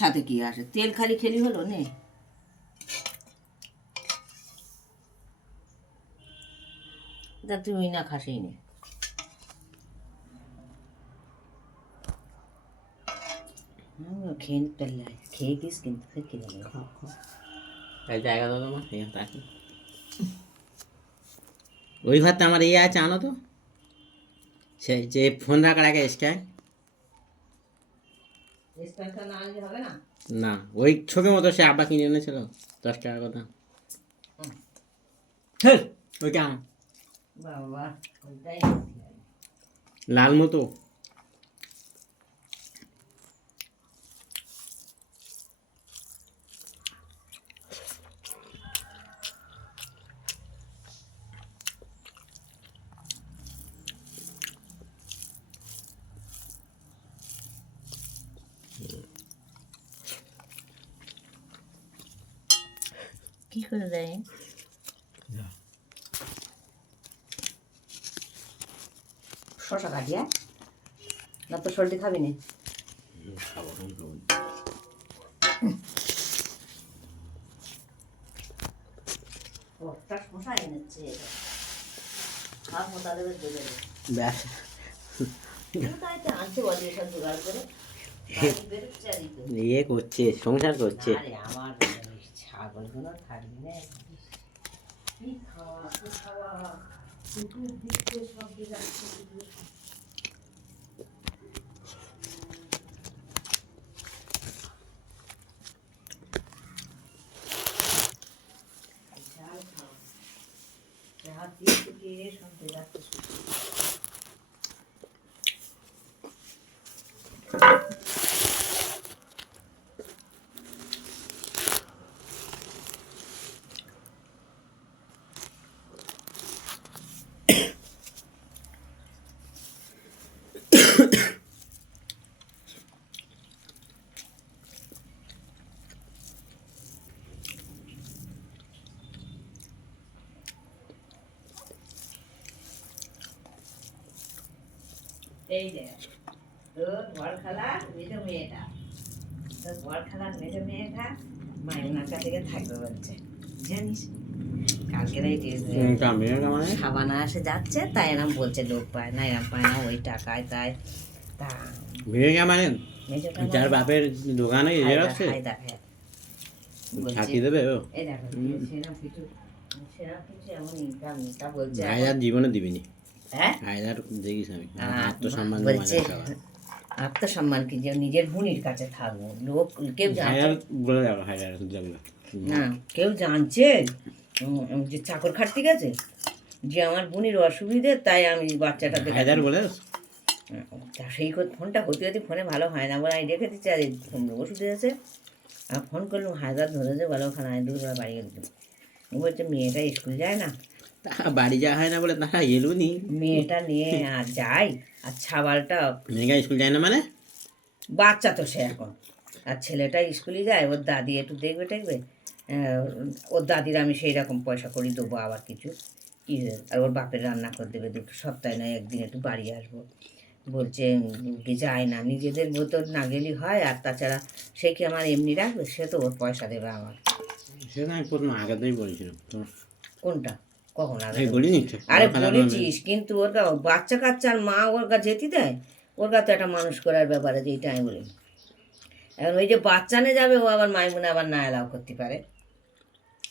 সাথে কি আসে, তেল খালি খেলি হলো নে। তা তুই না খাসই নে। খেয়ে নিতে খেয়ে গিস কিন্তু কি জানি তাই জায়গা দাও তোমার এখানে থাকি ওই ঘরটা আমার ইয়ে আছে আনো তো সেই যে ফোন রাখার আগে স্ক্যান না আনলে হবে না। না ওই ছবি মতো সে আব্বা কিনে এনেছিল 10 টাকার কথা ওইটা আনো বাবা ওইটাই লাল মতো কি করে দেয় শশা কাটিয়া না তো সর্দি খাবি না শশা এনেছে খাবো তাদের ব্যাস আনতে বলে এসব জোগাড় করে ইয়ে করছে সংসার করছে আমার ছাগলগুলো থাকবে না কি খাওয়া কি খাওয়া কুকুর দিচ্ছে সব দিকে হাত দিয়ে থেকে শুনতে যাচ্ছে এই যে তোর বর খালার মেজো মেয়েটা তোর বর খালার মেজো মেয়েটা মায়ের কাছে থাকবে বলছে জানিস কালকের এই সাবানা আসে যাচ্ছে তাই এরম বলছে লোক পায় না এরম পায় না ওই টাকায় তাই তা মানে যার বাপের দোকানে থাকি দেবে জীবনে দিবিনি আত্মসম্মান কি যে নিজের বোনের কাছে থাকবো লোক কেউ না কেউ জানছে যে চাকর খাটতে গেছে যে আমার বোনের অসুবিধে তাই আমি বাচ্চাটাকে বলে সেই ফোনটা হতে হতে ফোনে ভালো হয় না বলে আমি রেখে দিচ্ছি আর ফোন ওষুধ আছে আর ফোন করলাম হায়দার ধরেছে বলো ওখানে আমি দুপুরবেলা বাড়ি গেল বলছে মেয়েটা স্কুল যায় না বাড়ি যাওয়া হয় না বলে তারা এলো নি মেয়েটা নিয়ে আর যাই আর ছাবালটা মেয়েটা স্কুল যায় না মানে বাচ্চা তো সে এখন আর ছেলেটা স্কুলে যায় ওর দাদি একটু দেখবে টেকবে ওর দাদির আমি সেই রকম পয়সা করি দেবো আবার কিছু কি আর ওর বাপের রান্না করে দেবে দুটো সপ্তাহে নয় একদিন একটু বাড়ি আসবো বলছে যায় না নিজেদের ভেতর না গেলে হয় আর তাছাড়া সে কি আমার এমনি রাখবে সে তো ওর পয়সা দেবে আমার সেটা আমি প্রথম আগেতেই বলেছিলাম কোনটা কখন আগে বলিনি আরে বলেছিস কিন্তু ওর বাচ্চা কাচ্চার মা ওর গা যেতে দেয় ওর গা তো একটা মানুষ করার ব্যাপারে যেটা আমি বলি এখন ওই যে বাচ্চা নিয়ে যাবে ও আবার মাইমুনে আবার না এলাও করতে পারে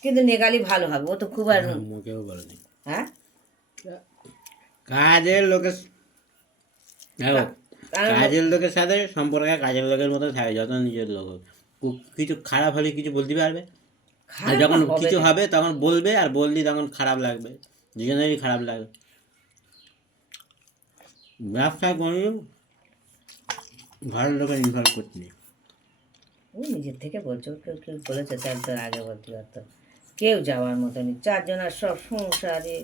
কিন্তু নেগালি ভালো হবে ও তো খুব আর মুখেও বলেনি হ্যাঁ কাজের লোকের কাজের লোকের সাথে সম্পর্কে কাজের লোকের মতো থাকে যত নিজের লোক কিছু খারাপ হলে কিছু বলতে পারবে আর যখন কিছু হবে তখন বলবে আর বললি তখন খারাপ লাগবে দুজনেরই খারাপ লাগবে ব্যবসা করি ঘরের লোকের ইনভলভ করতে নেই ও নিজের থেকে বলছো কেউ কেউ বলেছে তার তোর আগে বলতে পারতো কেউ যাওয়ার মতনই চারজনের সব সংসারে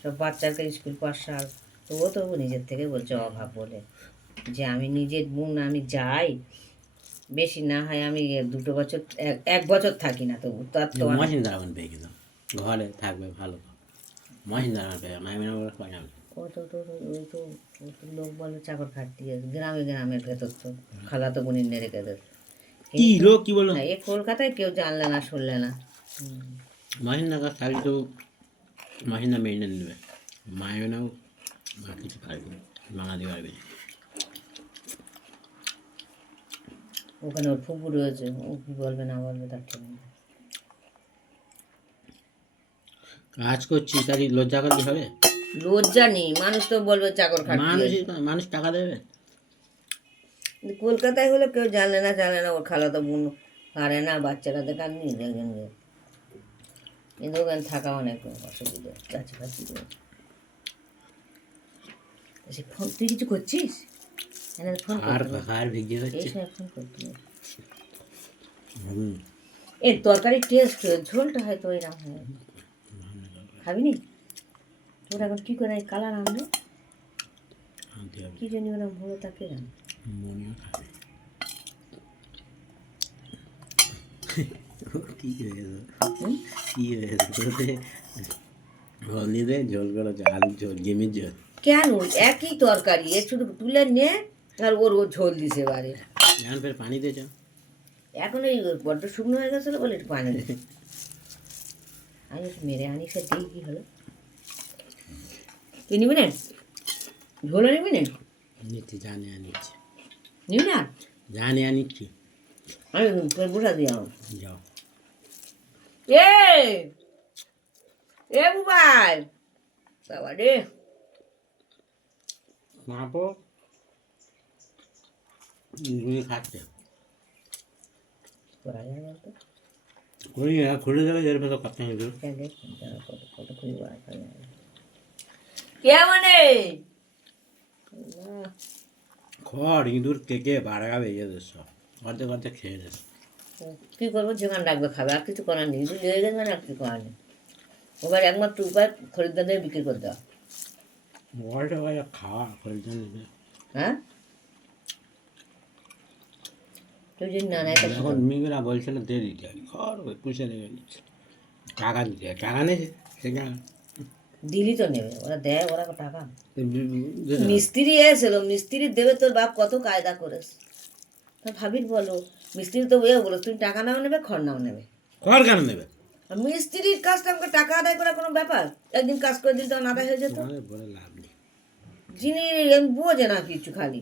সব বাচ্চাকে স্কুল পাঠশালা তো ও তবু নিজের থেকে বলছে অভাব বলে যে আমি নিজের বোন আমি যাই বেশি না হয় আমি 2 বছর 1 বছর থাকি না তবু তার তো মহিন দাঁড়াবেন পেয়ে গেলাম ঘরে থাকবে ভালো মহিন দাঁড়াবেন পেয়ে ও তো ওই তো লোক বলে চাকর খাটতে গেছে গ্রামে গ্রামের ভেতর তো খালা তো বোনের নেড়ে গেছে কি লোক কি বলো হ্যাঁ এ কলকাতায় কেউ জানলে না শুনলে না মাহিনা কাজ থাকলে তো মাহিনা মেনে নেবে মায়ের নাও মা কিছু পারবে না বাঙালি পারবে না। ওখানে ওর ফুপু রয়েছে ও কি বলবে না বলবে তার ঠিক নেই। কাজ করছি তাই লজ্জা করলে হবে লজ্জা নেই মানুষ তো বলবে চাকর খাটতে মানুষ গেছে। মানুষ টাকা দেবে কিন্তু কলকাতায় হলে কেউ জানে না ওর খালা তো বোন পারে না বাচ্চারা দেখান নি দেখবেন যে কিন্তু ওখানে থাকা অনেক অসুবিধা কাছাকাছি সে ফোন তুই কিছু করছিস ফোন আর আর ভিজে এই যাচ্ছে সময় ফোন করতে হুম এর তরকারি টেস্ট ঝোলটা হয়তো এরকম হয় খাবি নি তোর এখন কী করে কালার আনবে আনতে হবে কী জানি ওরা ভুলো তাকে জান মনিও খাবে কি হয়েছে কি হয়েছে হলদিতে ঝোল করেছে আলুর ঝোল গেমের ঝোল কেন একই তরকারি এ শুধু তুলে নে আর ওর ঝোল দিছে বারে এখন ফের পানি দিয়েছ এখন এই বড্ড শুকনো হয়ে গেছিলো বলে একটু পানি দিই আমি একটু মেরে আনি সে দিই কী হলো তুই নিবি না ঝোলও নিবি না নিচ্ছি জানে আনিচ্ছি নিবি না জানে আনিচ্ছি আমি তোর বসা দিই আমার যাও এ বুবাই বাবা রে মাপো গুলি খাচ্ছে করা যায় বলতো ওই খুলে দেবে এর মতো কথা হইল কত কত খুঁজে বার করা যায় কে মানে খড় ইঁদুর কেকে বাড়াবে এদের সব অর্ধেক অর্ধেক খেয়ে নেস কী করবো যেখানে ডাকবে খাবে আর কিছু করার নেই লেগে গেছে মানে আর কিছু করার নেই ওবার একমাত্র উপায় খরিদ্দারদের বিক্রি করে দেওয়া ওয়ার্ল্ড খাওয়া খরিদ্দার নেবে হ্যাঁ তুই যদি না নেয় এখন মিগরা বলছিল দিয়ে দিতে হবে খড় পুষে লেগে নিচ্ছে টাকা দিতে হবে টাকা নেই সেখানে দিলি তো নেবে ওরা দেয় ওরা টাকা মিস্ত্রি এসেছিল মিস্ত্রি দেবে তোর বাপ কত কায়দা করেছে তা ভাবির বলো মিস্ত্রি তো বলো তুমি টাকা নাও নেবে খড় নাও নেবে খড় কেন নেবে আর মিস্ত্রির কাজটা আমাকে টাকা আদায় করা কোনো ব্যাপার একদিন কাজ করে দিলে তখন আদায় হয়ে যেত তোমাদের বলে লাভ নেই যিনি বোঝে না কিছু খালি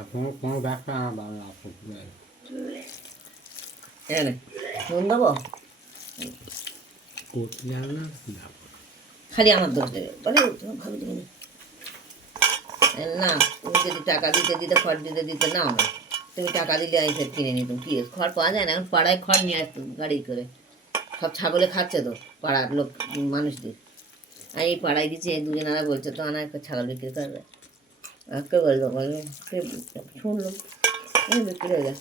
আপনার কোনো ব্যাপার বাংলা এনে নুন দেবো করতে যাবে না খালি আমার দোষ দেবে বলে তোমার ভাবি দেবে না তুমি যদি টাকা দিতে দিতে খড় দিতে দিতে নাও না তুমি টাকা দিলে আমি ফের কিনে নিতাম কি খড় পাওয়া যায় না এখন পাড়ায় খড় নিয়ে আসতো গাড়ি করে সব ছাগলে খাচ্ছে তো পাড়ার লোক মানুষদের আমি এই পাড়ায় দিচ্ছি এই দুজনারা বলছে তো আনা একটা ছাগল বিক্রি করবে কে বললো বললো কে শুনলো বিক্রি হয়ে যায়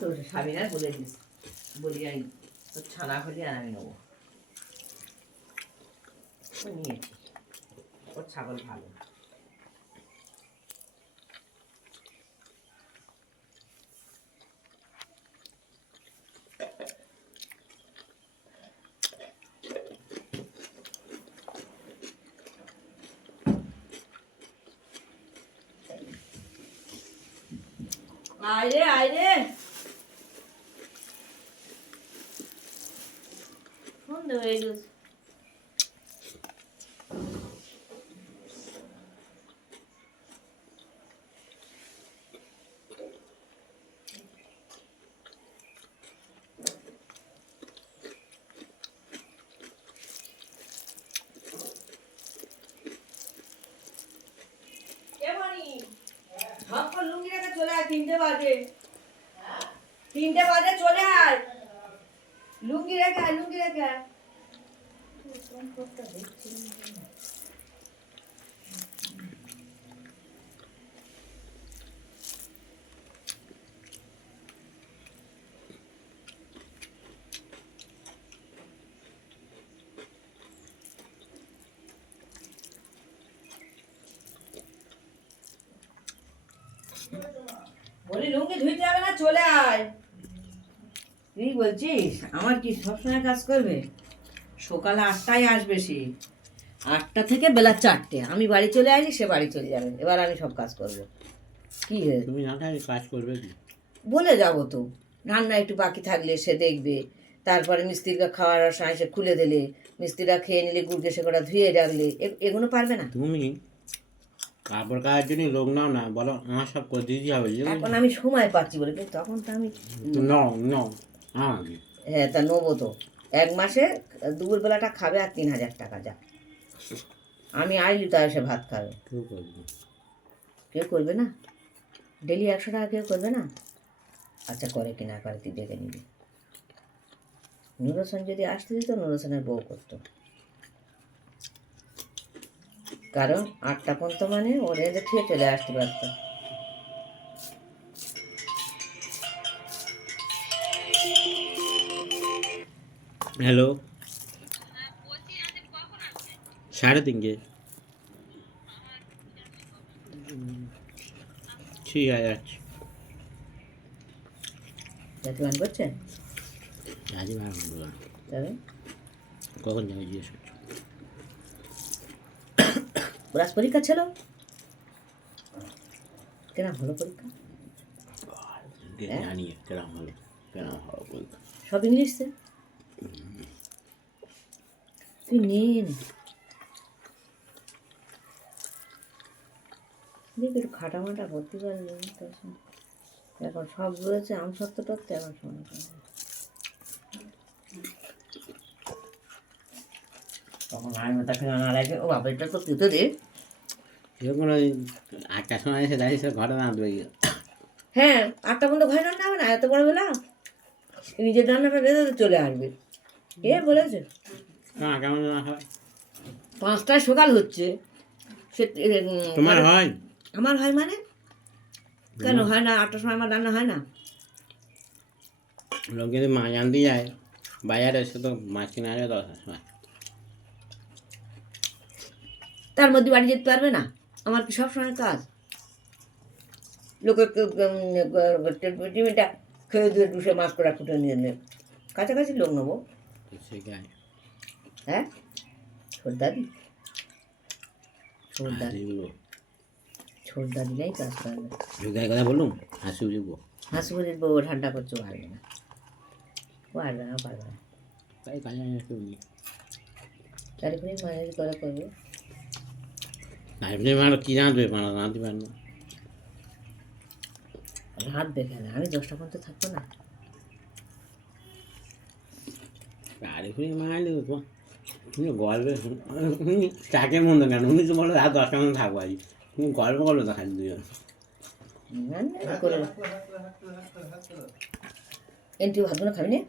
তোর সাবিনা বলে দিস বলি আমি তোর ছানা হলে আর আমি নেবো নিয়েছি ওর ছাগল ভালো আয় সন্ধে হয়ে গেছে লুঙ্গি রেখে চলে আয় 3টে বাজে 3টে বাজে চলে আয় লুঙ্গি রেখে আয় বলি লুঙ্গি ধুইতে হবে না, চলে আয়। তুই বলছিস আমার কি সবসময় কাজ করবে? সকাল 8টায় আসবে সে, 8টা থেকে বেলা 4টে আমি বাড়ি চলে আসি, সে বাড়ি চলে যাবে, এবার আমি সব কাজ করবো। কি হয়েছে? তুমি না থাকলে কাজ করবে কি? বলে যাবো তো, রান্না একটু বাকি থাকলে সে দেখবে, তারপরে মিস্ত্রিরা খাওয়ার সময় সে খুলে দিলে, মিস্ত্রিরা খেয়ে নিলে গুড়কে সে কটা ধুয়ে রাখলে, এগুলো পারবে না? তুমি কাপড় কাচার জন্য লোক নাও না, বলো আমার সব করে দিতে হবে। এখন আমি সময় পাচ্ছি বলে, কিন্তু তখন তো আমি নাও নাও হ্যাঁ তা নেবো তো। 1 মাসে দুপুরবেলাটা খাবে আর 3000 টাকা যা। আমি আইলি তো এসে ভাত খাবে, কেউ করবে কেউ করবে না? ডেলি 100 টাকা কেউ করবে না? আচ্ছা করে কিনা করে তুই দেখে নিবি। নুর হোসেন যদি আসতে দিত, নুর হোসেনের বউ করতো, কারণ 8টা পর্যন্ত মানে ওর এলে খেয়ে চলে আসতে পারতো। হ্যালো, 3:30। ঠিক আছে যাচ্ছি। যাতে মান করছে আজই ভালো বলবো না। তবে কখন যাবে জিজ্ঞেস করছো? ক্লাস পরীক্ষা ছিল, কেন হলো পরীক্ষা? জানি কেরম হলো, কেরম হলো বলতো। সব ইংলিশে তুই নেন দেখ, একটু খাটা মাটা ভর্তি পারলি। এখন সব রয়েছে আম সত্য টত্তে, এখন সময় পাই না। তখন আর তাকে না লাগে, ও বাবা এটা তো তুই দে। যখন ওই 8টার সময় এসে দাঁড়িয়ে সে ঘরে রাঁধবে গিয়ে। হ্যাঁ 8টা পর্যন্ত ঘরে রান্না হবে না, এত বড় বেলা নিজের রান্নাটা রেঁধে চলে আসবে। কে বলেছে? কেমন না হয়? 5টায় সকাল হচ্ছে সে তোমার হয়? আমার হয় মানে কেন হয় না? 8টার সময় আমার রান্না হয় না? লোক যদি মাছ আনতে যায় বাজারে, সে তো মাছ কিনে আসবে 10টার সময়। তার মধ্যে বাড়ি যেতে পারবে না? আমার কি সবসময় কাজ? লোকের টিমিটা খেয়ে দিয়ে ডুসে মাছ করা খুঁটে নিয়ে নে, কাছাকাছি লোক নেবো। সেটাই হ্যাঁ ছোটদাদি, ছোটদাদি, ছোটদাদিরাই কাজ করবে। গায়ে কথা বললুম হাসি বুঝবো। হাঁসুরির বউ ঠান্ডা করছে, পারবে না, পারবে না, পারবে না। তাই কাজে কেউ নেই। তারপরে মাঝে করে করবে। তারপরে আমার কী রাঁধবে, রাঁধতে পারবো না। হাত দেখে না, আমি 10টা পর্যন্ত থাকবো না। তারপরে মারলে তুমি গল্পে চাকের মতো কেন, উনি তো বলো রাত 10টার মধ্যে থাকবো আজ, তুমি গল্প করলো তো খালি দুজন। এন্ট্রি ভাতগুলো খাবি না?